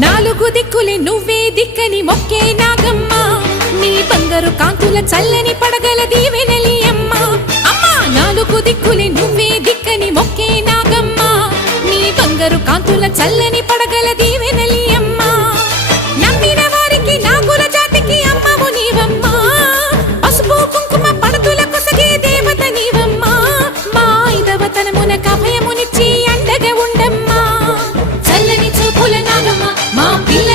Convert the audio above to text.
నాలుగు దిక్కులే నువ్వే దిక్కని మొక్కే నాగమ్మ నీ బంగారు కాంతుల చల్లని పడగల దీవెనలి అమ్మ అమ్మా నాలుగు దిక్కులే నువ్వే దిక్కని మొక్కే నాగమ్మ నీ బంగారు కాంతుల చల్లని పడగల దీవెనలి అమ్మ నమ్మిన వారికి నాగుల జాతికి అమ్మవు నీవమ్మ పసుపు కుంకుమ పడతుల కొసగే దేవత నీవమ్మ మా ఐదవతనమునకు అభయమునిచ్చి అండగా ఉండమ్మా చల్లని చూపుల నాగమ్మ మా పిల్ల